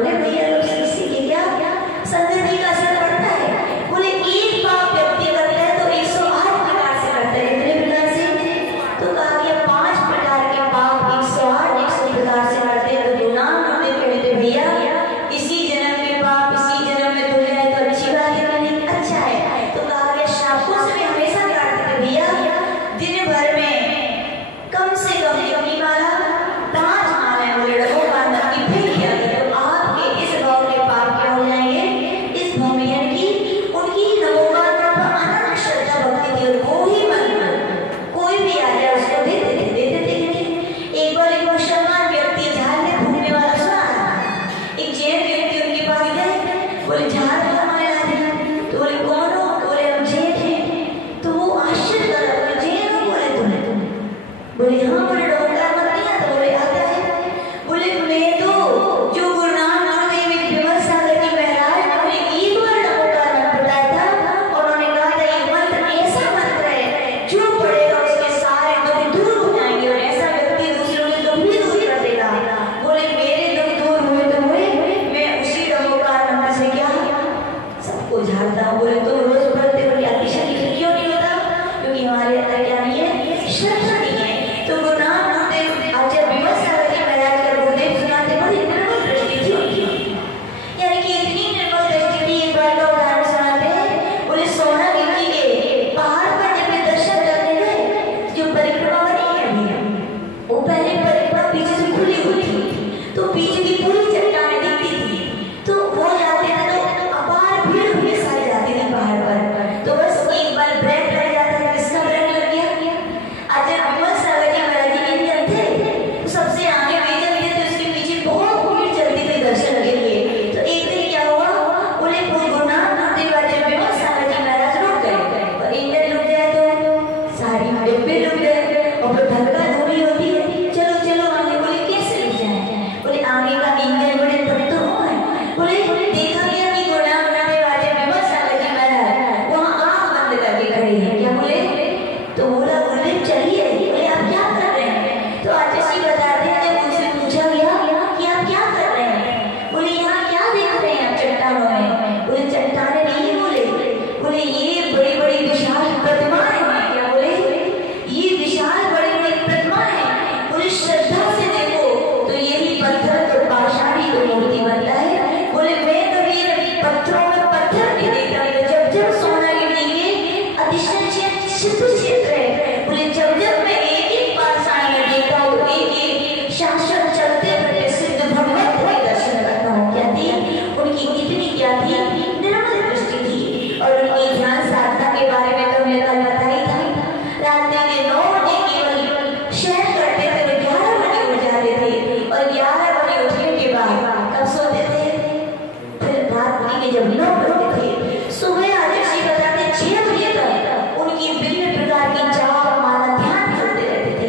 बोले भैया इसी के क्या संगति का असर पड़ता है। बोले एक पाप व्यक्ति करता है तो 108 प्रकार से करता है, इतने प्रकार से। तो कहा गया 5 प्रकार के पाप 108 प्रकार से करते हैं। तो गुनाह होते कहते भैया इसी जन्म के पाप इसी जन्म में धुल जाए तो अच्छी बात है कि नहीं? अच्छा है। तो कहा गया शापों से भी हमेशा करते थे भैया दिन भर में कम से कम अपनी वाला 5 माला बोले रखो बांधा की फेंक दिया तो आपके इस भाव के पाप क्या हो जाएंगे? इस भूमियन की उनकी नमोकार पर अनन्य श्रद्धा भक्ति थी और वो ही मन कोई भी आ जाए उसको दे देते कि नहीं। एक बार एक मुसलमान व्यक्ति झाड़ में घूमने वाला सुना, एक जैन व्यक्ति उनके पास गए, बोले झाड़ हमारे ला दिया। तो बोले कौन हो? बोले हम जैन हैं। तो वो आश्चर्य कर बोले जैन हो? बोले तुम? बोले हाँ। बोले डॉक्टर मत दिया? तो बोले आता है। बोले मैं तो जो गुरु नानक देव विमल सागर की महाराज ने एक बार नमोकार मंत्र बताया था और उन्होंने कहा था ये मंत्र ऐसा मंत्र है जो पढ़ेगा उसके सारे दुख दूर हो जाएंगे और ऐसा व्यक्ति दूसरों के दुख भी दूर कर देगा। बोले मेरे दुख दूर हुए तो हुए, मैं उसी नमोकार मंत्र से क्या सबको झाड़ता हूँ। बोले तो रोज पढ़ते हो अतिशय क्यों नहीं होता? क्योंकि हमारे अंदर क्या नहीं है? श्रद्धा नहीं है। तो गुरु नानक देव आचार्य विमल सागर के महाराज का गुरुदेव सुनाते बड़ी निर्मल दृष्टि थी उनकी, यानी कि इतनी निर्मल दृष्टि थी। एक बार का उदाहरण सुनाते हैं। बोले सोना गिरी के पहाड़ पर जब वे दर्शन करने गए, जो परिक्रमा बनी है अभी वो पहले परिक्रमा पीछे से खुली हुई थी तो पीछे की पूरी चट्टानें दिखती थी। तो वो जाते थे तो अपार भीड़ हुई सारी जाती थी पहाड़ पर। तो बस एक बार ब्रेक लग जाता है। किसका ब्रेक लग गया? आचार्य विमल सागर जी महाराज जी इंडियन थे तो सबसे आगे बेचन थे तो उसके पीछे बहुत भीड़ चलती थी दर्शन के लिए। तो एक दिन क्या हुआ? बोले गुरु नानक देव आचार्य विमल सागर जी महाराज रुक गए और इंडियन रुक जाए तो सारी भीड़ पे रुक गए और फिर धक्का धोनी होती है चलो चलो आगे। बोले कैसे रुक जाए? बोले आगे का इंडियन बड़े तब तो है। बोले देखा गया कि गुरु नानक देव आचार्य विमल सागर जी महाराज वहाँ आँख बंद करके खड़े हैं। क्या बोले? तो बोला गुरुदेव चलिए। बोले आप क्या कर रहे हैं? तो आचार्य जी बताते हैं जब उनसे पूछा गया कि आप क्या कर रहे हैं? बोले यहाँ क्या देख रहे हैं आप चट्टानों में? बोले चट्टानें नहीं। बोले ये बड़ी बड़ी विशाल प्रतिमाएं हैं। क्या बोले? ये विशाल बड़ी बड़ी प्रतिमाएं हैं। बोले श्रद्धा से देखो तो यही पत्थर तो पाषाणी तो मूर्ति बनता है। बोले मैं कभी पत्थरों में पत्थर नहीं देखा। जब जब सोना गिरने के अतिशय सिद्ध क्षेत्र है। बोले जब जब मैं एक एक पाषाणी में देखा हूँ तो एक एक शासन चलते बड़े सिद्ध भगवत के दर्शन करता हूँ। क्या थी उनकी कितनी क्या थी निर्मल दृष्टि थी। और उनकी ध्यान साधना के बारे में तो मैंने कल बताई था। रात के 9 बजे केवल शयन करते थे तो 11 बजे उठ जाते थे और 11 बजे उठने के बाद कब सोते थे? फिर रात के जब 9 बजते थे सुबह आचार्य जी बताते 6 बजे तक उनकी विभिन्न प्रकार की जाप माला ध्यान करते रहते थे।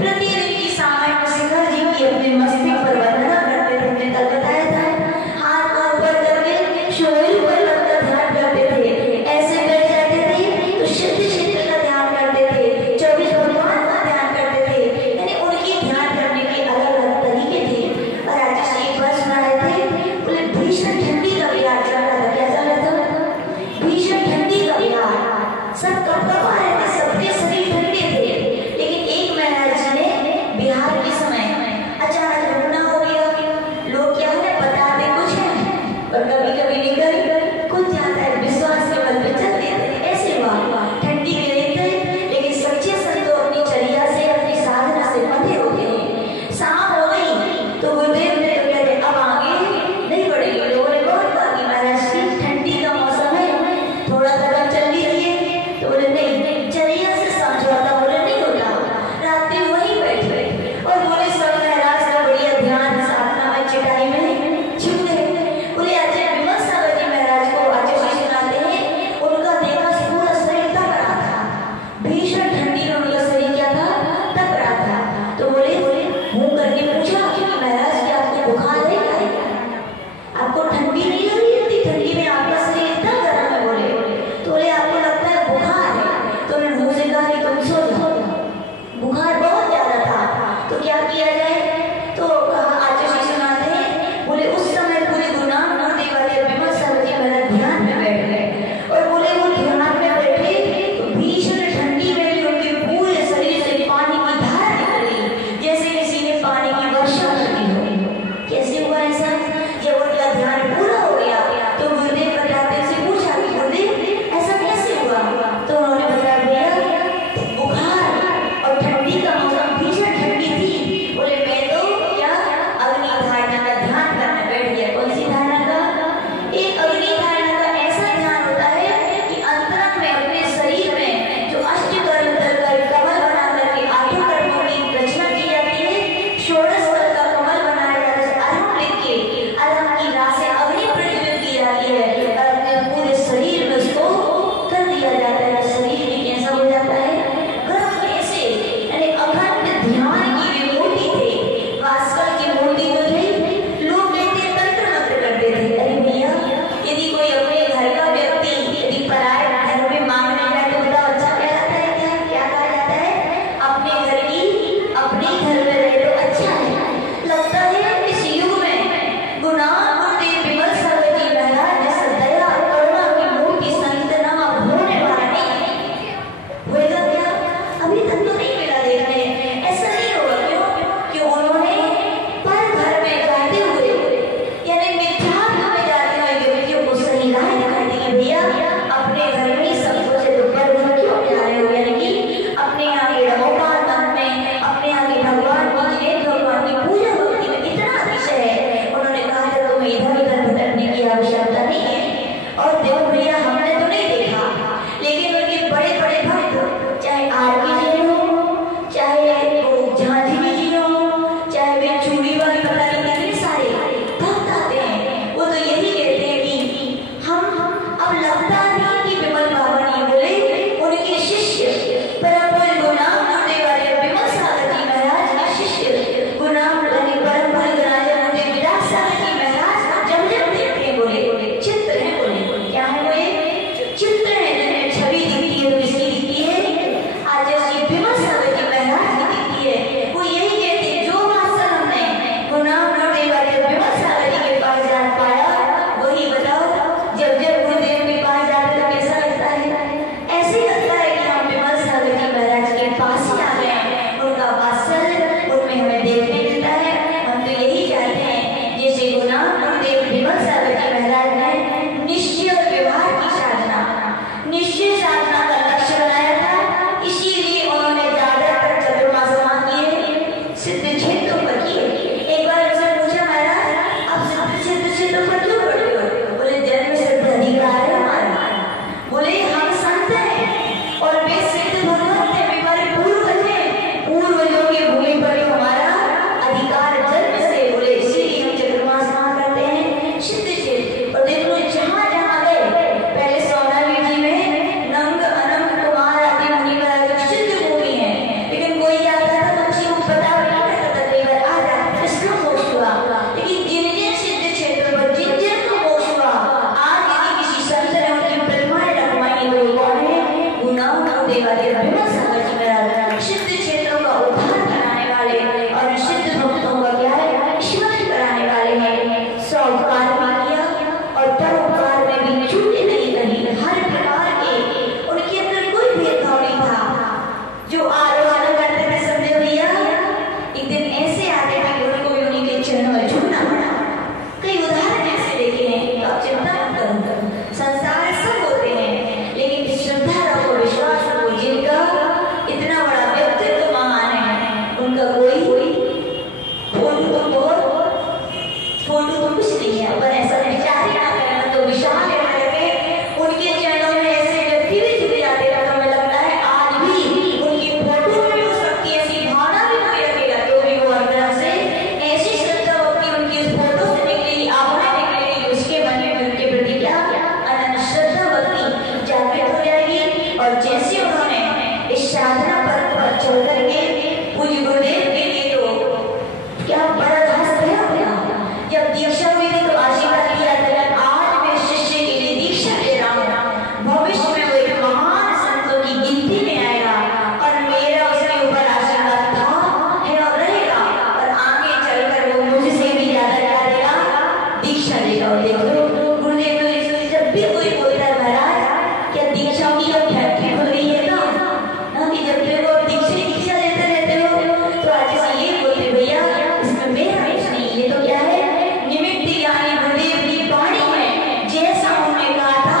प्रतिदिन की सामान्य शिखर जी की अपने मस्तक पर वंदना करते थे। मैंने कल बताया था हाथ को ऊपर करके शोल पर रखकर ध्यान करते थे। ऐसे बैठ जाते थे तो सिद्ध क्षेत्र का ध्यान करते थे, 24 भगवान का ध्यान करते थे। यानी उनके ध्यान करने के अलग अलग तरीके थे। और आचार्य जी एक बार सुना रहे थे। बोले भीषण ठंडी का विराट चल रहा था। क्या चल रहा और देखो भैया, हमने तो नहीं देखा, लेकिन उनके बड़े बड़े भक्त, चाहे आरके जी हो, चाहे वो झांझी जी हो, चाहे वे चूड़ी वाली, पता नहीं कितने सारे भक्त आते हैं, वो तो यही कहते हैं कि हम अब लगता नहीं कि विमल बाबा नहीं बोले, उनके शिष्य परम गुरुनाम गुरुदेव वाले विमल सागर जी महाराज के शिष्य गुरुनाम परम गुरुनाम गुरुदेव विराट सागर जी महाराज जब जब देखते हैं बोले चित्र है, बोले क्या है, वो चित्र है, जिनमें छवि दिखती है, इसकी दिखती है आज जैसे विमल सागर जी महाराज की दिखती है। वो यही कहते हैं जो भाषण हमने गुरुनाम गुरुदेव वाले विमल सागर जी के पास जा पाया, वही बताओ जब जब गुरुदेव के पास जाते तो कैसा लगता है? ऐसे लगता है कि हम विमल सागर जी महाराज के पास ही आ गए हैं, उनका वात्सल्य उनमें हमें देखने मिलता है। हम तो यही चाहते हैं जैसे गुरुनाम गुरुदेव विमल सागर जी महाराज ने निश्चय और व्यवहार की साधना, निश्चय साधना का लक्ष्य बनाया था, इसीलिए उन्होंने ज्यादातर चतुर्मास किए, सिद्ध क्षेत्रों पर किए। एक बार उनसे पूछा, महाराज आप सिद्ध क्षेत्रों पर क्यों पढ़ते हो? बोले जन्म सिद्ध अधिकार है हमारा। बोले हम संत हैं और वे सिद्ध भगवत हैं, वे हमारे पूर्वज हैं, पूर्वजों की भूमि पर हमारा अधिकार जन्म से। बोले इसीलिए हम चतुर्मास करते हैं सिद्ध क्षेत्र। और देखो जहाँ जहाँ गए, पहले सोनाली जी में नंग अनंग कुमार आदि मुनि महाराज सिद्ध भूमि है, लेकिन कोई आता था तो किसी को पता नहीं रहता था, कई बार आ जाता इसका मोक्ष हुआ। लेकिन जिन जिन सिद्ध क्षेत्रों पर जिन जिन को मोक्ष हुआ, आज यदि किसी संत ने उनकी प्रतिमाएं रखवाई तो कौन है? गुरुनाम गुरुदेव वाले विमल सागर जी महाराज, सिद्ध क्षेत्रों का उद्धार कराने वाले और सिद्ध भक्तों का क्या है, स्मरण कराने वाले हैं। सौ उपकार भी किया और पर उपकार में भी छूटे नहीं कहीं, हर प्रकार के उनके अंदर कोई भेदभाव नहीं था। जो आलोचना करते थे समझे भैया, एक दिन ऐसे आते थे उनको भी उन्हीं के चरणों में झुकना पड़ा। कई उदाहरण ऐसे देखे हैं, तो आप चिंता मत करो, संसार सब होते हैं, लेकिन श्रद्धा रखो, विश्वास रखो, जिनका इतना बड़ा व्यक्तित्व महान है, उनका कोई फोटो तो कुछ नहीं है, पर ऐसा विचार ही ना करना तो विशाल है। उनके चरणों में ऐसे व्यक्ति भी झुक जाते हैं, तो हमें लगता है आज भी उनकी फोटो में हो सकती है, ऐसी भावना भी कोई रखेगा तो भी वो अंदर से ऐसी श्रद्धा भक्ति उनकी उस फोटो से निकलेगी, आभाएं निकलेगी, उसके मन में उनके प्रति क्या अनन्य श्रद्धा भक्ति जागृत हो जाएगी। और जैसे उन्होंने इस साधना पर चल करके पूज्य गुरुदेव के लिए तो क्या बड़ा हस्त है उनका। जब दीक्षा हुई थी तो आशीर्वाद दिया था, आज मैं शिष्य के लिए दीक्षा दे रहा हूँ, भविष्य में वो एक महान संतों की गिनती में आएगा और मेरा उसके ऊपर आशीर्वाद था, है और रहेगा, और आगे चलकर वो मुझसे भी ज्यादा क्या देगा, दीक्षा देगा। और देखो गुरुदेव जब भी कोई बोलता है महाराज क्या दीक्षा की अब फैक्ट्री खुल गई है ना, कि जब भी वो दीक्षा लेते रहते हो तो आज से ये बोलते भैया इसमें मेरा कुछ नहीं, ये तो क्या है निमित्त, यानी गुरुदेव की वाणी है, जैसा उन्होंने कहा था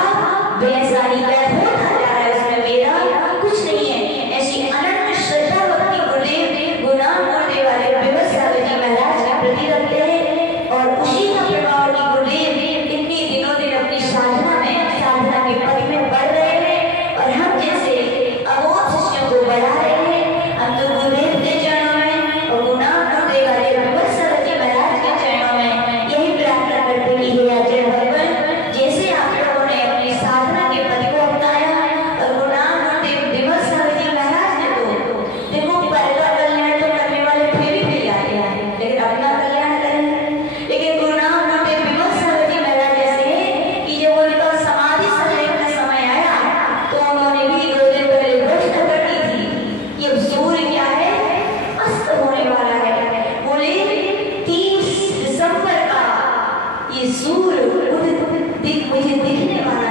वैसा ही क्या होता जा रहा है, उसमें मेरा कुछ नहीं है। ऐसी अनन्य श्रद्धा भक्ति गुरुदेव गुरुनाम गुरुदेव वाले विमल सागर जी महाराज के प्रति रखते हैं, और उसी का प्रभाव की गुरुदेव इतनी दिनों दिन अपनी साधना के पथ में बढ़ रहे हैं, और हम जैसे अबोध शिष्यों को बढ़ा रहे हैं। हम तो गुरुदेव के चरणों में और गुरुनाम गुरुदेव वाले विमल सागर जी महाराज के चरणों में यही प्रार्थना करते हैं कि हे अजय भगवान, जैसे आप लोगों ने अपनी साधना के पथ को अपनाया और गुरुनाम गुरुदेव विमल सागर जी महाराज ने तो देखो पर का कल्याण तो करने वाले फिर भी जाते हैं, लेकिन अपना कल्याण करें। लेकिन गुरुनाम गुरुदेव विमल सागर जी महाराज जैसे हैं कि जब उनका समाधि समय का समय आया तो उन्होंने भी गुरुदेव पहले घोषणा कर दी थी कि अब सूर्य क्या है, अस्त होने वाला है। बोले 30 दिसंबर का ये सूर्य मुझे दिखने वाला